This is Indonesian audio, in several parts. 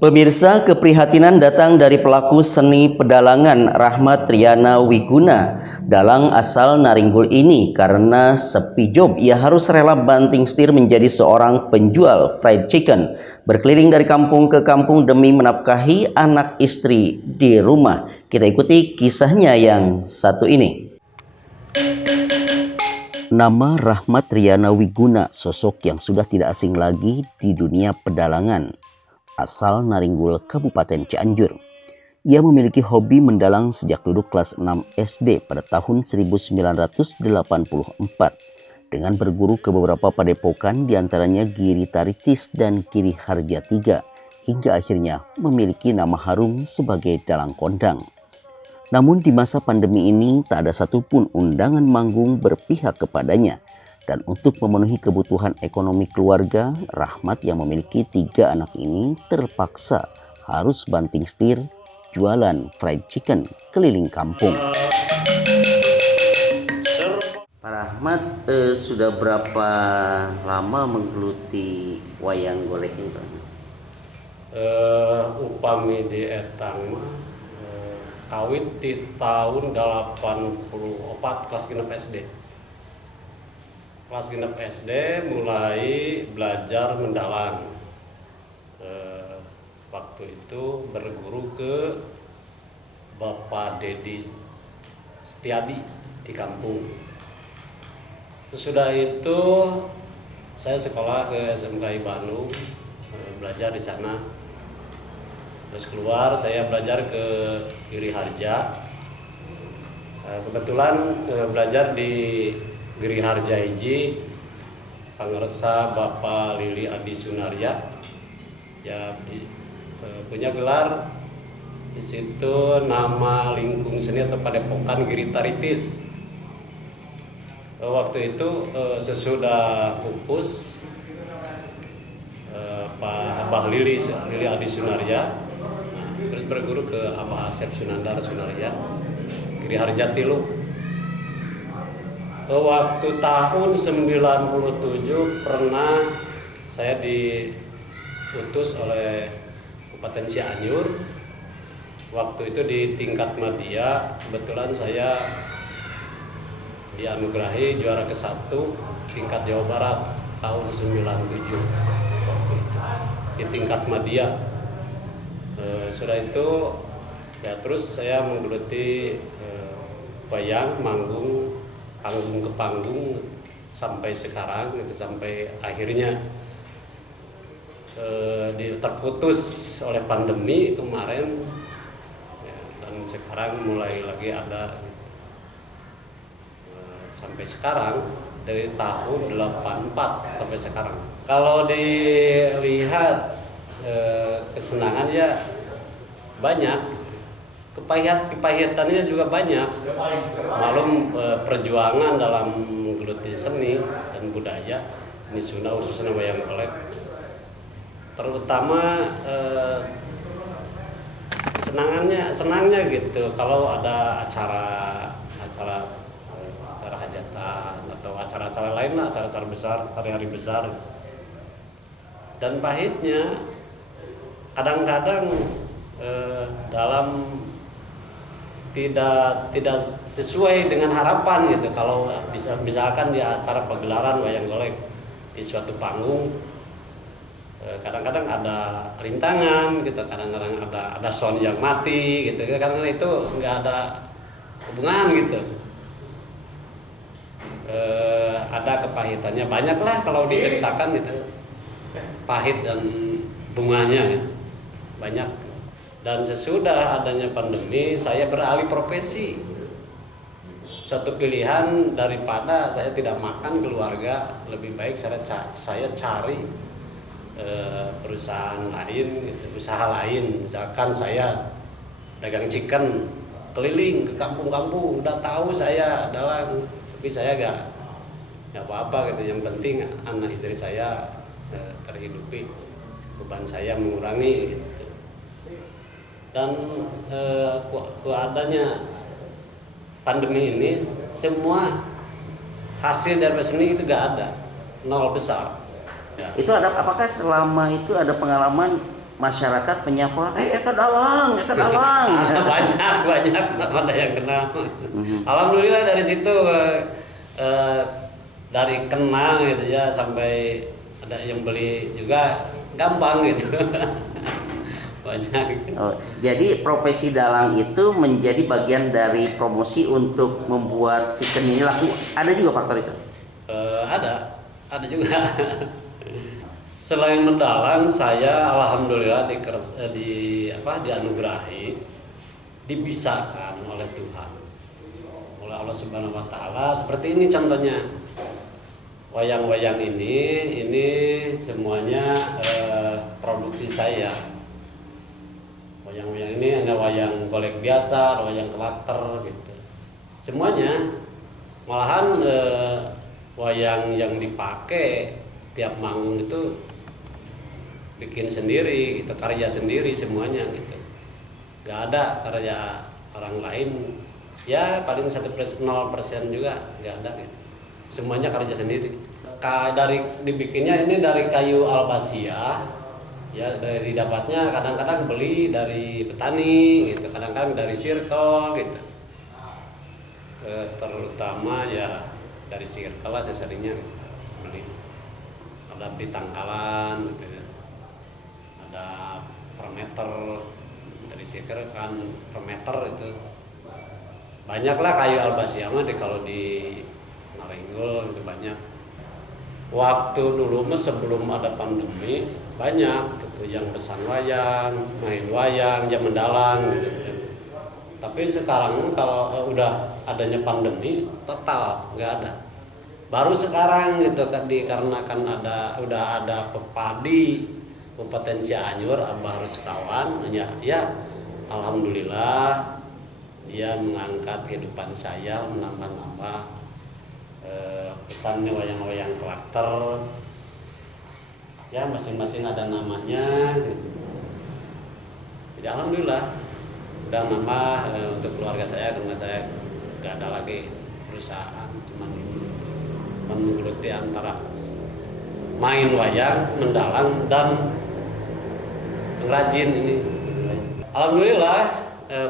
Pemirsa, keprihatinan datang dari pelaku seni pedalangan Rahmat Riana Wiguna, dalang asal Naringgul ini. Karena sepi job, ia harus rela banting setir menjadi seorang penjual fried chicken, berkeliling dari kampung ke kampung demi menafkahi anak istri di rumah. Kita ikuti kisahnya yang satu ini. Nama Rahmat Riana Wiguna, sosok yang sudah tidak asing lagi di dunia pedalangan. Asal Naringgul, Kabupaten Cianjur. Ia memiliki hobi mendalang sejak duduk kelas 6 SD pada tahun 1984 dengan berguru ke beberapa padepokan, diantaranya Giri Taritis dan Giri Harja III, hingga akhirnya memiliki nama harum sebagai dalang kondang. Namun di masa pandemi ini tak ada satupun undangan manggung berpihak kepadanya. Dan untuk memenuhi kebutuhan ekonomi keluarga, Rahmat yang memiliki 3 anak ini terpaksa harus banting setir jualan fried chicken keliling kampung. Pak Rahmat, sudah berapa lama menggeluti wayang golek ini, Pak? Upami di etang mah kawit di tahun 84 kelas 6 SD. Kelas genap SD mulai belajar mendalang. Waktu itu berguru ke Bapak Dedi Setiadi di kampung. Sesudah itu saya sekolah ke SMK Bandung, belajar di sana. Terus keluar saya belajar ke Giri Harja. Kebetulan belajar di Giri Harja Iji, Pangersa Bapak Lili Adi Sunarya, ya punya gelar di situ nama lingkung seni atau padepokan Giri Taritis. Waktu itu sesudah pupus Pak Abah Lili Adi Sunarya, terus berguru ke Abah Asep Sunandar Sunarya, Giri Harja Tilu. Waktu tahun 97 pernah saya diutus oleh Kabupaten Cianjur. Waktu itu di tingkat media, kebetulan saya dianugerahi juara ke-1 tingkat Jawa Barat tahun 97 waktu itu di tingkat media. Sudah itu ya terus saya menggeluti wayang, manggung panggung ke panggung sampai sekarang gitu, sampai akhirnya terputus oleh pandemi kemarin ya, dan sekarang mulai lagi ada gitu. Sampai sekarang dari tahun 84 sampai sekarang. Kalau dilihat kesenangan ya banyak, kepahitannya juga banyak. Malum perjuangan dalam menggeluti seni dan budaya, seni Sunda khususnya wayang golek, terutama senangnya gitu kalau ada acara hajatan atau acara-acara lain lah, acara-acara besar, hari-hari besar. Dan pahitnya kadang-kadang dalam tidak sesuai dengan harapan gitu. Kalau misalkan di acara pagelaran wayang golek di suatu panggung, kadang-kadang ada rintangan gitu, kadang-kadang ada sound yang mati gitu, kadang-kadang itu nggak ada hubungan gitu. Ada kepahitannya, banyak lah kalau diceritakan gitu, pahit dan bunganya gitu. Banyak. Dan sesudah adanya pandemi, saya beralih profesi. Suatu pilihan daripada saya tidak makan keluarga, lebih baik saya cari perusahaan lain, gitu, usaha lain. Misalkan saya dagang chicken, keliling ke kampung-kampung. Udah tahu saya dalang, tapi saya nggak apa-apa gitu. Yang penting anak istri saya terhidupi, beban saya mengurangi. Gitu. Dan keadaannya pandemi ini, semua hasil dari seni itu gak ada, nol besar. Itu ada, apakah selama itu ada pengalaman masyarakat menyapa, eta dalang, eta dalang. banyak ada yang kenal. Alhamdulillah dari situ dari kenal gitu ya sampai ada yang beli juga gampang gitu. Banyak. Oh, jadi profesi dalang itu menjadi bagian dari promosi untuk membuat chicken ini laku. Ada juga faktor itu? Ada juga. Selain mendalang, saya alhamdulillah dianugerahi, dibisakan oleh Tuhan, oleh Allah Subhanahu Wa Taala. Seperti ini contohnya, wayang-wayang ini semuanya produksi saya. Wayang-wayang ini ada wayang golek biasa, ada wayang karakter gitu. Semuanya, malahan wayang yang dipakai tiap manggung itu bikin sendiri, itu karya sendiri semuanya gitu. Gak ada karya orang lain, ya paling 1%, 0% juga gak ada gitu. Semuanya karya sendiri. Dari dibikinnya ini dari kayu albasia, ya dari dapatnya kadang-kadang beli dari petani gitu, kadang-kadang dari circle gitu. Terutama ya dari circle lah saya seringnya beli. Ada di Tangkalan gitu ya. Ada per meter, dari circle kan per meter itu. Banyaklah kayu albasia mah kalau di Naringgul itu banyak. Waktu dulu mah sebelum ada pandemi banyak gitu yang pesan wayang, main wayang, jam mendalang gitu. Tapi sekarang kalau udah adanya pandemi total nggak ada. Baru sekarang gitu kan dikarenakan udah ada pepadi Kabupaten Cianjur, Abah Rusekawan ya alhamdulillah dia mengangkat kehidupan saya, menambah pesannya wayang-wayang karakter. Ya masing-masing ada namanya gitu. Jadi alhamdulillah udah nambah untuk keluarga saya karena saya nggak ada lagi perusahaan, cuman ini menggeluti antara main wayang, mendalang dan pengrajin ini. Alhamdulillah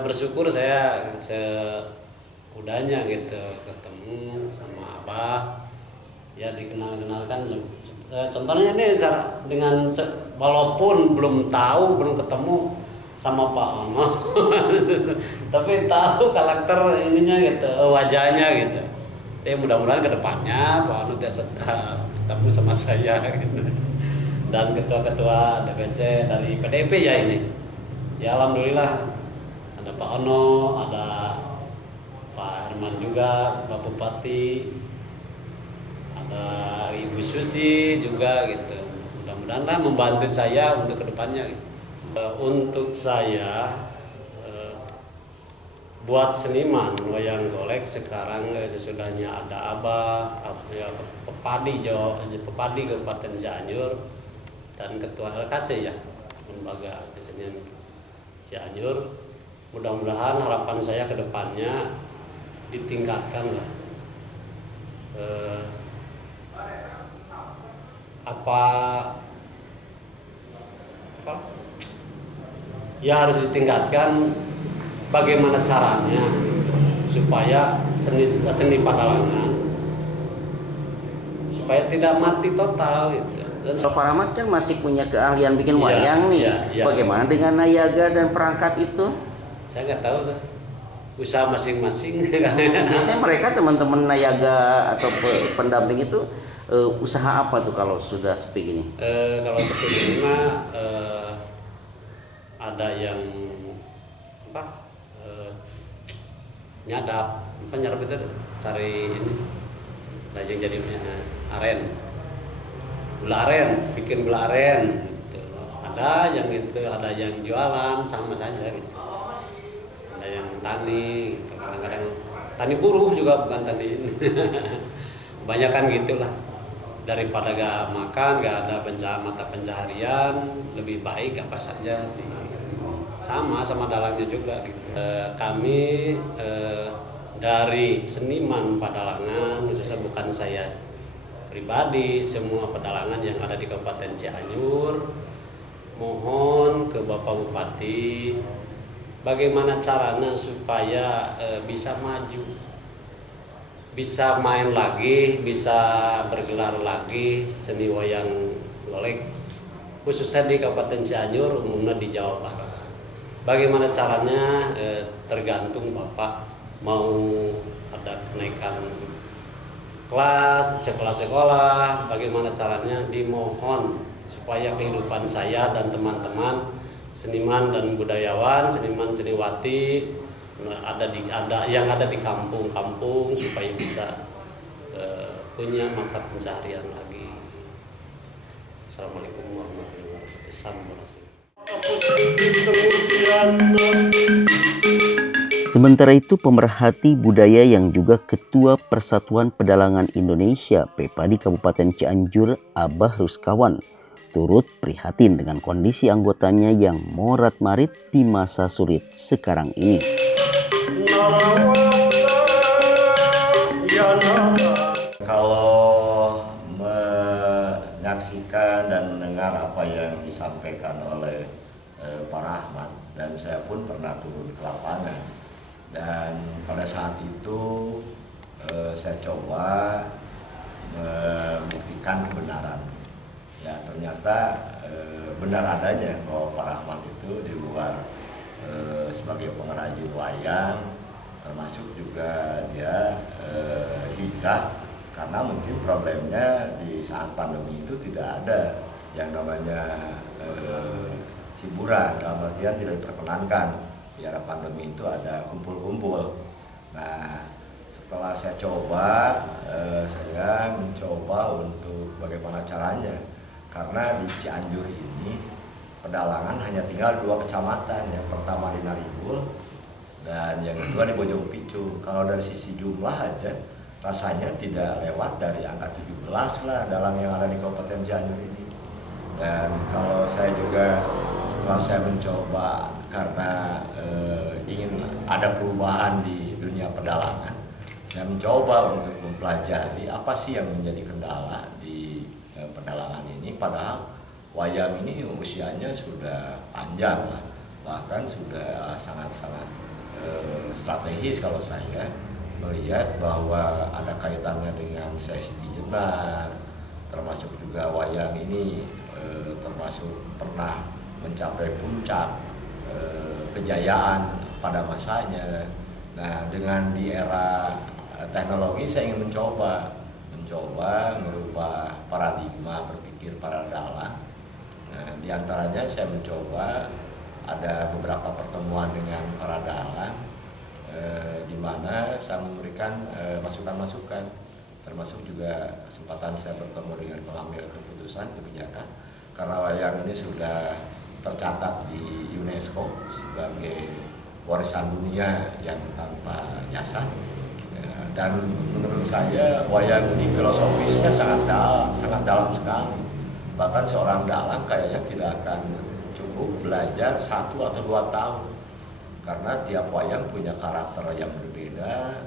bersyukur saya seudahnya gitu ketemu sama Abah, ya dikenalkan. Contohnya ini dengan walaupun belum tahu, belum ketemu sama Pak Ono, tapi tahu karakter ininya gitu, wajahnya gitu. Mudah-mudahan kedepannya Pak Ono ketemu sama saya gitu. Dan ketua-ketua DPC dari PDIP ya ini. Ya alhamdulillah ada Pak Ono, ada Pak Herman juga, Pak Bupati, ada Ibu Susi juga gitu. Mudah-mudahan lah membantu saya untuk kedepannya. Gitu. Untuk saya buat seniman wayang golek sekarang sesudahnya ada Abah, ya, Pepadi Kabupaten Cianjur dan Ketua LKC ya, Lembaga Kesenian Cianjur. Mudah-mudahan harapan saya ke depannya ditingkatkan lah. Apa ya harus ditingkatkan bagaimana caranya gitu, supaya seni padalangan supaya tidak mati total gitu. Dan Pak Rahmat kan masih punya keahlian bikin wayang nih. Iya. Bagaimana dengan nayaga dan perangkat itu? Saya nggak tahu tuh, usaha masing-masing. Biasanya mereka teman-teman nayaga atau pendamping itu usaha apa tuh kalau sudah sepi gini? Kalau seperti ini mah ada yang nyadap itu cari ini, ada yang jadi aren, gula aren, bikin gula aren gitu. Ada yang itu, ada yang jualan sama saja gitu. Ada yang tani gitu. Kadang-kadang tani buruh juga, bukan tani ini. Kebanyakan gitulah. Daripada gak makan, gak ada mata pencaharian, lebih baik apa saja sama dalangnya juga gitu. Kami dari seniman padalangan, khususnya bukan saya pribadi, semua pedalangan yang ada di Kabupaten Cianjur mohon ke Bapak Bupati bagaimana caranya supaya bisa maju, bisa main lagi, bisa bergelar lagi seni wayang golek, khususnya di Kabupaten Cianjur, umumnya di Jawa Barat. Bagaimana caranya tergantung Bapak mau ada kenaikan kelas, sekolah-sekolah, bagaimana caranya dimohon supaya kehidupan saya dan teman-teman seniman dan budayawan, seniman seniwati yang ada di kampung-kampung supaya bisa punya mata pencaharian lagi. Assalamualaikum warahmatullahi wabarakatuh. Sampurasun. Sementara itu, pemerhati budaya yang juga Ketua Persatuan Pedalangan Indonesia (PEPA) di Kabupaten Cianjur, Abah Ruskawan, turut prihatin dengan kondisi anggotanya yang morat-marit di masa sulit sekarang ini. Kalau menyaksikan dan mendengar apa yang disampaikan oleh Pak Rahmat, dan saya pun pernah turun ke lapangan, dan pada saat itu saya coba membuktikan kebenaran. Ya, ternyata benar adanya bahwa Pak Rahmat itu di luar sebagai pengrajin wayang, termasuk juga dia hijrah karena mungkin problemnya di saat pandemi itu tidak ada yang namanya hiburan, dalam artian tidak diperkenankan di era pandemi itu ada kumpul-kumpul. Nah, setelah saya coba, saya mencoba untuk bagaimana caranya, karena di Cianjur ini pedalangan hanya tinggal 2 kecamatan, yang pertama di Naringgul dan yang kedua di Bojong Picu. Kalau dari sisi jumlah aja rasanya tidak lewat dari angka 17 lah dalang yang ada di Kabupaten Cianjur ini. Dan kalau saya juga setelah saya mencoba, karena ingin ada perubahan di dunia pedalangan, saya mencoba untuk mempelajari apa sih yang menjadi kendala di pedalangan ini. Padahal wayang ini usianya sudah panjang lah, bahkan sudah sangat-sangat strategis kalau saya melihat bahwa ada kaitannya dengan Sri Siti Jenar, termasuk juga wayang ini termasuk pernah mencapai puncak kejayaan pada masanya. Nah, dengan di era teknologi saya ingin mencoba merubah paradigma berpikir para dalang. Nah, diantaranya saya mencoba ada beberapa pertemuan dengan para dalang, di mana saya memberikan masukan-masukan, termasuk juga kesempatan saya bertemu dengan pengambil keputusan kebijakan, karena wayang ini sudah tercatat di UNESCO sebagai warisan dunia yang tanpa yasan. Dan menurut saya wayang ini filosofisnya sangat dalam sekali. Bahkan seorang dalang kayaknya tidak akan cukup belajar 1 atau 2 tahun, karena tiap wayang punya karakter yang berbeda,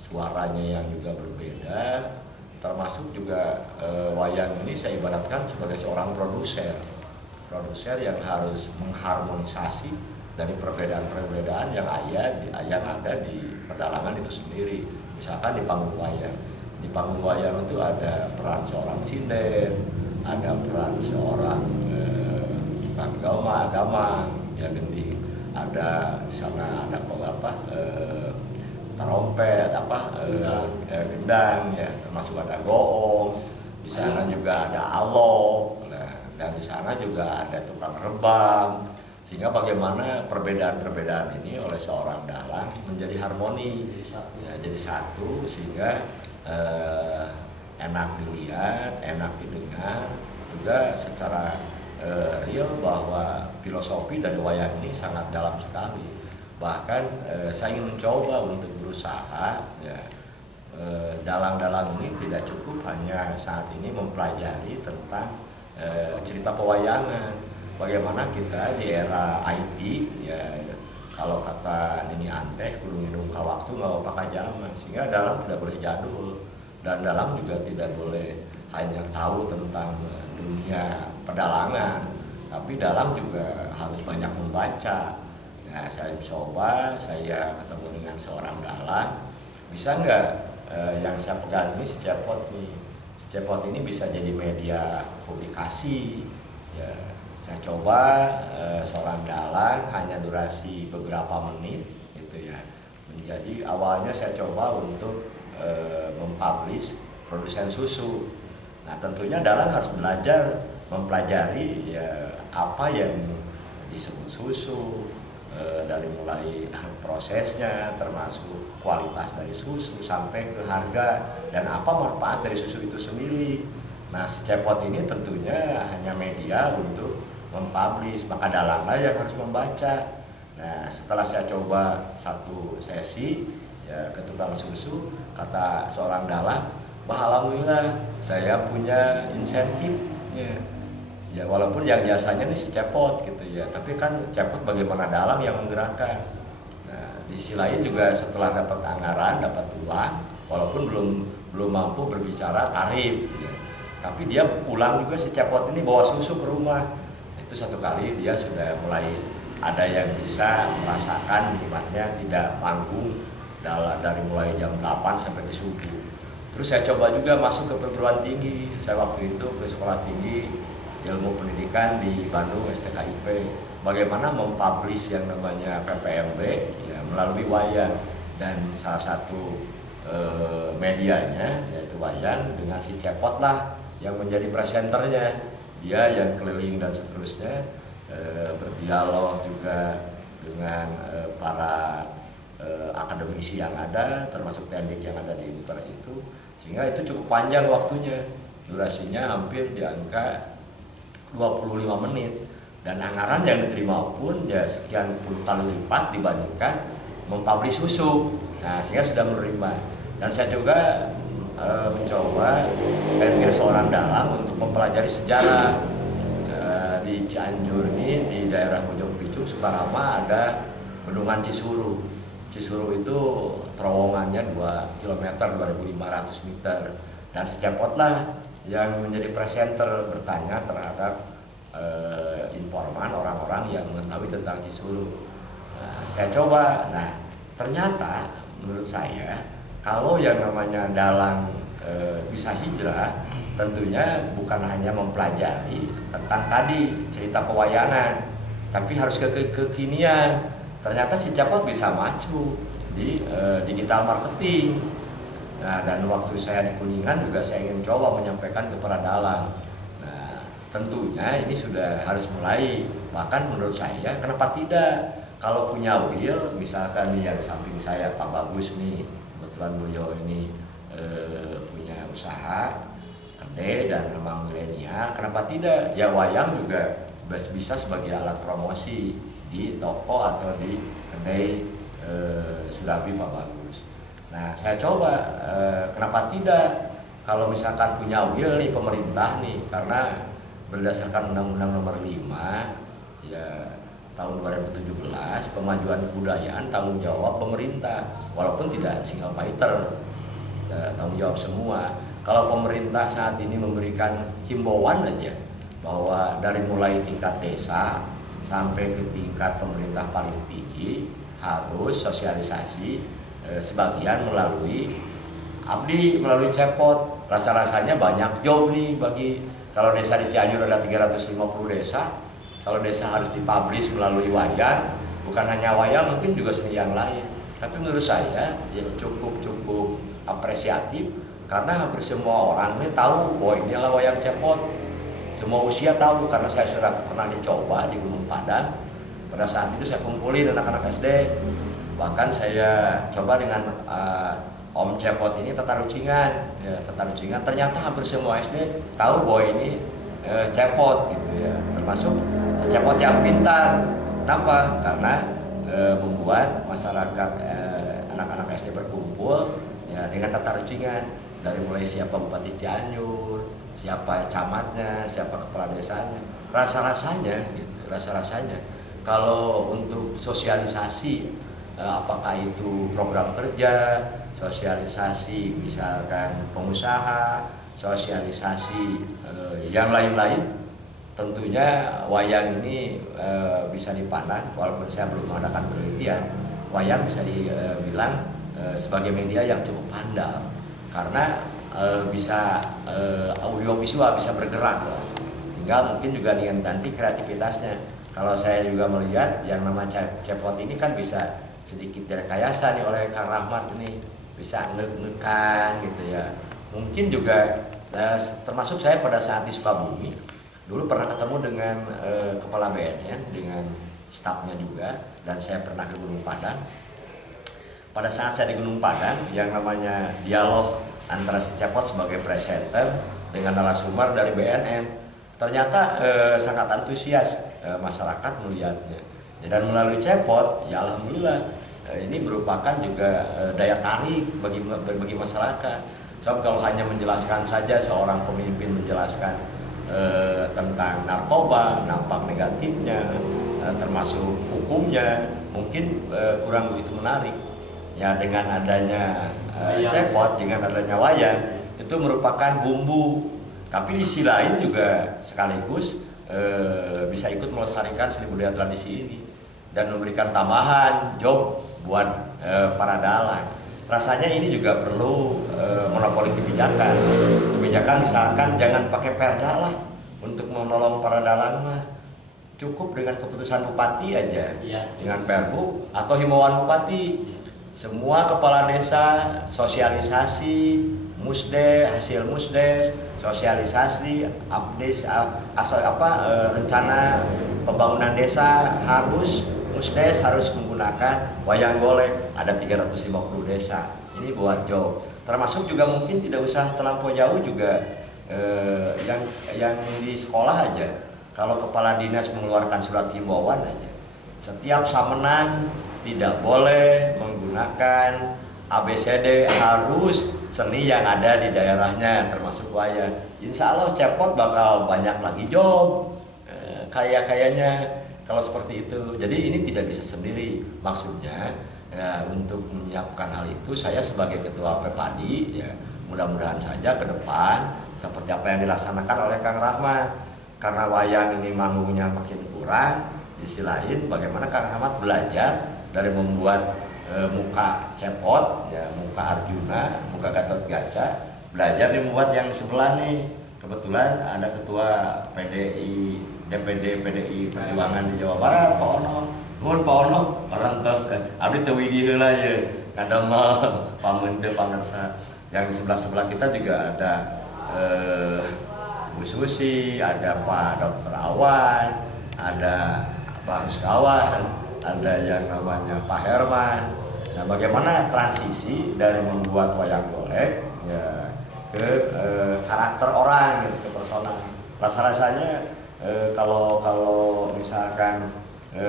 suaranya yang juga berbeda, termasuk juga wayang ini saya ibaratkan sebagai seorang produser yang harus mengharmonisasi dari perbedaan-perbedaan yang ada di pedalangan itu sendiri. Misalkan di panggung wayang itu ada peran seorang sinden, ada peran seorang agama ya gending, ada di sana ada tarompet, gendang ya, termasuk ada goong, di sana juga ada alok, dan di sana juga ada tukang rebang. Sehingga bagaimana perbedaan-perbedaan ini oleh seorang dalang menjadi harmoni, jadi satu, sehingga enak dilihat, enak didengar, juga secara real bahwa filosofi dari wayang ini sangat dalam sekali. Bahkan saya ingin mencoba untuk berusaha, ya, dalang-dalang ini tidak cukup hanya saat ini mempelajari tentang cerita pewayangan. Bagaimana kita di era IT, ya, kalau kata Nini Anteh, kudu minum ka waktu nggak pakai zaman, sehingga dalang tidak boleh jadul, dan dalang juga tidak boleh hanya tahu tentang dunia pedalangan, tapi dalang juga harus banyak membaca. Nah, saya coba, saya ketemu dengan seorang dalang, bisa nggak yang saya pegang ini si Cepot nih, si Cepot ini bisa jadi media publikasi. Ya, saya coba seorang dalang hanya durasi beberapa menit, gitu ya. Menjadi awalnya saya coba untuk mempublish produsen susu. Nah, tentunya dalang harus belajar mempelajari ya apa yang disebut susu, dari mulai prosesnya, termasuk kualitas dari susu sampai ke harga dan apa manfaat dari susu itu sendiri. Nah, si Cepot ini tentunya hanya media untuk mempublish, maka dalanglah yang harus membaca. Nah, setelah saya coba satu sesi ya ke tukang susu, kata seorang dalang, "Bah, alhamdulillah saya punya insentif." Ya walaupun yang jasanya ini si Cepot gitu ya, tapi kan Cepot bagaimana dalang yang menggerakkan. Nah, di sisi lain juga setelah dapat anggaran, dapat uang, walaupun belum mampu berbicara tarif ya. Tapi dia pulang juga si Cepot ini bawa susu ke rumah. Itu satu kali dia sudah mulai ada yang bisa merasakan nikmatnya tidak manggung dari mulai jam 8 sampai ke subuh. Terus saya coba juga masuk ke perguruan tinggi. Saya waktu itu ke sekolah tinggi ilmu pendidikan di Bandung STKIP, bagaimana mempublish yang namanya PPMB ya, melalui wayang, dan salah satu medianya yaitu wayang dengan si Cepot lah yang menjadi presenternya, dia yang keliling dan seterusnya, berdialog juga dengan para akademisi yang ada, termasuk teknik yang ada di universitas itu, sehingga itu cukup panjang waktunya, durasinya hampir di angka 25 menit, dan anggaran yang diterima pun ya sekian puluh kali lipat dibandingkan mempublish susu. Nah, sehingga sudah menerima. Dan saya juga mencoba menjadi seorang dalang untuk mempelajari sejarah. Di Cianjur ini, di daerah Bojong Picu, Sukarama, ada Bendungan Cisuru. Cisuru itu terowongannya 2 km 2.500 meter, dan si Cepot lah yang menjadi presenter bertanya terhadap informan orang-orang yang mengetahui tentang Cisuru. Nah, saya coba, nah ternyata menurut saya kalau yang namanya dalang bisa hijrah, tentunya bukan hanya mempelajari tentang tadi cerita pewayangan, tapi harus kekinian. Ternyata si Cepot bisa maju di digital marketing. Nah, dan waktu saya di Kuningan juga saya ingin coba menyampaikan kepada dalang. Nah, tentunya ini sudah harus mulai. Bahkan menurut saya, kenapa tidak? Kalau punya will, misalkan nih yang samping saya Pak Bagus nih, kebetulan beliau ini punya usaha kedai dan memang milenial, kenapa tidak? Ya wayang juga bisa sebagai alat promosi di toko atau di kedai Sudabi Pak Bagus. Nah, saya coba, kenapa tidak? Kalau misalkan punya will nih pemerintah nih, karena berdasarkan Undang-Undang Nomor 5 ya tahun 2017, pemajuan kebudayaan tanggung jawab pemerintah, walaupun tidak single fighter, tanggung jawab semua. Kalau pemerintah saat ini memberikan himbauan aja bahwa dari mulai tingkat desa sampai ke tingkat pemerintah paling tinggi harus sosialisasi, sebagian melalui abdi, melalui Cepot. Rasa-rasanya banyak job nih bagi, kalau desa di Cianjur ada 350 desa, kalau desa harus dipublish melalui wayang, bukan hanya wayang, mungkin juga seni yang lain. Tapi menurut saya ya cukup apresiatif, karena hampir semua orang ini tahu bahwa inilah wayang Cepot. Semua usia tahu, karena saya sudah pernah dicoba di Gunung Padang. Pada saat itu saya kumpulin anak-anak SD. Bahkan saya coba dengan Om Cepot ini Tata Rucingan, ya, Tata Rucingan. Ternyata hampir semua SD tahu bahwa ini Cepot gitu ya. Termasuk si Cepot yang pintar. Kenapa? Karena membuat masyarakat anak-anak SD berkumpul ya dengan Tata Rucingan, dari mulai siapa Bupati Cianjur, siapa camatnya, siapa kepala desanya. Rasa-rasanya gitu, rasa-rasanya kalau untuk sosialisasi, apakah itu program kerja, sosialisasi misalkan pengusaha, sosialisasi yang lain-lain, tentunya wayang ini bisa dipandang, walaupun saya belum mengadakan penelitian, wayang bisa dibilang sebagai media yang cukup handal karena bisa audiovisual, bisa bergerak. Tinggal mungkin juga dengan nanti kreativitasnya. Kalau saya juga melihat yang nama cepot ini kan bisa sedikit direkayasa nih oleh Kang Rahmat ini, bisa ngekan gitu ya. Mungkin juga termasuk saya pada saat di Sukabumi dulu pernah ketemu dengan kepala BNN dengan stafnya juga, dan saya pernah ke Gunung Padang. Pada saat saya di Gunung Padang yang namanya dialog antara si Cepot sebagai presenter dengan narasumber dari BNN, ternyata sangat antusias masyarakat melihatnya. Dan melalui Cepot, ya alhamdulillah ini merupakan juga daya tarik bagi masyarakat. Sebab kalau hanya menjelaskan saja, seorang pemimpin menjelaskan tentang narkoba, dampak negatifnya, termasuk hukumnya, mungkin kurang begitu menarik. Ya dengan adanya Cepot, dengan adanya wayang, itu merupakan bumbu. Tapi di sisi lain juga sekaligus bisa ikut melestarikan seni budaya tradisi ini dan memberikan tambahan job buat para dalang. Rasanya ini juga perlu monopoli kebijakan. Kebijakan misalkan jangan pakai perda lah untuk menolong para dalang mah. Cukup dengan keputusan bupati aja, dengan perbu atau himbauan bupati. Semua kepala desa sosialisasi musdes, hasil musdes, sosialisasi, update rencana pembangunan desa harus musdes harus menggunakan wayang golek. Ada 350 desa. Ini buat job. Termasuk juga mungkin tidak usah terlampau jauh juga yang di sekolah aja. Kalau kepala dinas mengeluarkan surat himbauan aja, setiap samenan tidak boleh menggunakan ABCD, harus seni yang ada di daerahnya termasuk wayang. Insya Allah Cepot bakal banyak lagi job kayaknya kalau seperti itu. Jadi ini tidak bisa sendiri. Maksudnya ya, untuk menyiapkan hal itu saya sebagai ketua Pepadi ya mudah-mudahan saja ke depan seperti apa yang dilaksanakan oleh Kang Rahmat. Karena wayang ini manggungnya makin kurang, di sisi lain bagaimana Kang Rahmat belajar dari membuat muka Cepot, ya muka Arjuna, muka Gatot Kaca, belajar membuat yang di sebelah nih. Kebetulan ada ketua DPD PDI Perjuangan di Jawa Barat, Pak Ono. Nuhun Pak Ono, orang tos abdi teu widi heula ye, ngadengel pamun teu pangersa. Yang di sebelah-sebelah kita juga ada Bu Susi, ada Pak Dr. Awan, ada Pak Ruskawan, ada yang namanya Pak Herman. Nah, bagaimana transisi dari membuat wayang golek ya ke karakter orang, gitu, ke personal. Rasa-rasanya kalau misalkan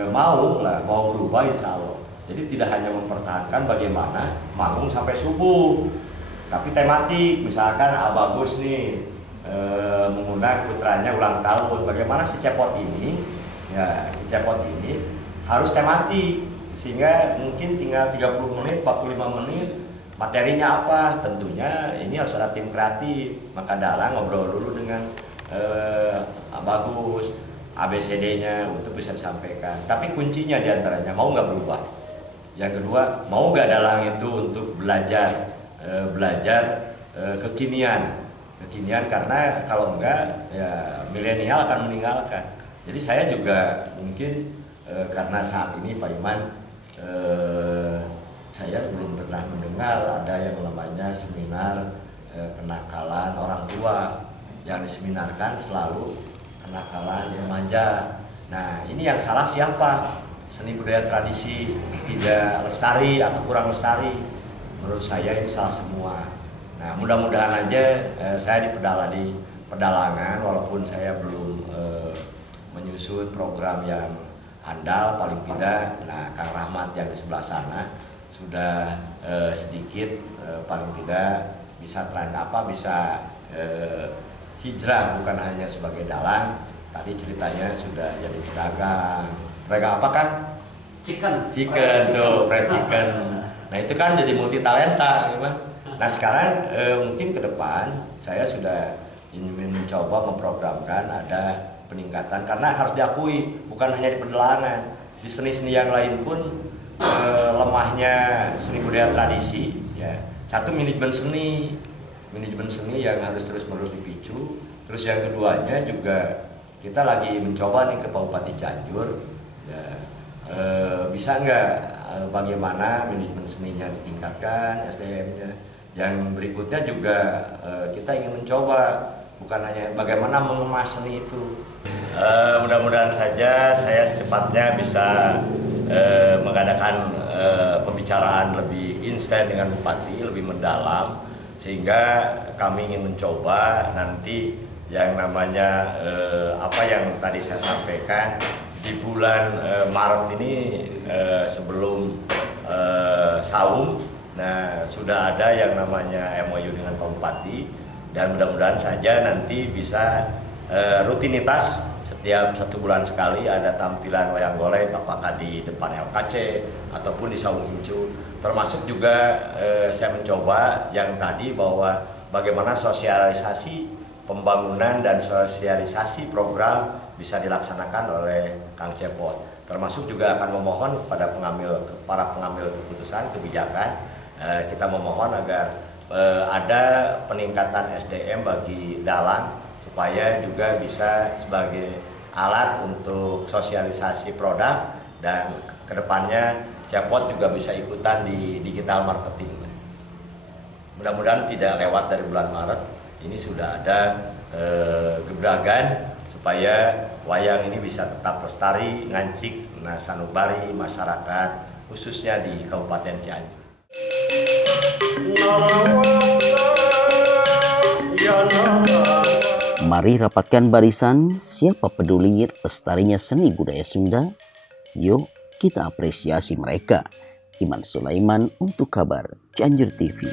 mau berubah insya Allah. Jadi tidak hanya mempertahankan bagaimana manggung sampai subuh, tapi tematik. Misalkan Bagus nih mengundang putranya ulang tahun, bagaimana si Cepot ini harus tematik, sehingga mungkin tinggal 30 menit, 45 menit materinya apa. Tentunya ini harus ada tim kreatif, maka dalang ngobrol dulu dengan Bagus ABCD-nya untuk bisa disampaikan. Tapi kuncinya diantaranya mau nggak berubah. Yang kedua, mau nggak dalang itu untuk belajar kekinian, karena kalau enggak ya milenial akan meninggalkan. Jadi saya juga mungkin karena saat ini Pak Iman saya belum pernah mendengar ada yang namanya seminar kenakalan orang tua. Yang diseminarkan selalu kenakalan remaja. Nah, ini yang salah siapa? Seni budaya tradisi tidak lestari atau kurang lestari. Menurut saya ini salah semua. Nah, mudah-mudahan aja saya di pedalangan, walaupun saya belum menyusun program yang handal, paling tidak, nah Kang Rahmat yang di sebelah sana sudah sedikit paling tidak bisa hijrah, bukan hanya sebagai dalang. Tadi ceritanya sudah jadi pedagang apa kan? Chicken tuh, fried chicken. Nah itu kan jadi multi talenta, gimana? Nah sekarang mungkin ke depan saya sudah ingin mencoba memprogramkan ada peningkatan karena harus diakui bukan hanya di Pedalangan, di seni-seni yang lain pun lemahnya seni budaya tradisi ya. Satu manajemen seni yang harus terus-menerus dipicu. Terus yang keduanya juga kita lagi mencoba nih ke Kabupaten Cianjur ya, bisa nggak bagaimana manajemen seninya ditingkatkan, SDM-nya. Yang berikutnya juga kita ingin mencoba bukan hanya bagaimana mengemas seni itu. Mudah-mudahan saja saya secepatnya bisa mengadakan pembicaraan lebih instan dengan Bupati, lebih mendalam, sehingga kami ingin mencoba nanti yang namanya apa yang tadi saya sampaikan di bulan Maret ini sebelum Saum. Nah, sudah ada yang namanya MOU dengan Pak Bupati dan mudah-mudahan saja nanti bisa rutinitas setiap 1 bulan sekali ada tampilan wayang golek, apakah di depan LKC ataupun di Saung Incu. Termasuk juga saya mencoba yang tadi bahwa bagaimana sosialisasi pembangunan dan sosialisasi program bisa dilaksanakan oleh Kang Cepot. Termasuk juga akan memohon kepada para pengambil keputusan kebijakan, kita memohon agar ada peningkatan SDM bagi dalang supaya juga bisa sebagai alat untuk sosialisasi produk dan kedepannya Cepot juga bisa ikutan di digital marketing. Mudah-mudahan tidak lewat dari bulan Maret ini sudah ada gebragan supaya wayang ini bisa tetap lestari, ngancik, sanubari masyarakat khususnya di Kabupaten Cianjur. Mari rapatkan barisan, siapa peduli lestarinya seni budaya Sunda? Yuk kita apresiasi mereka. Iman Sulaiman untuk kabar Cianjur TV.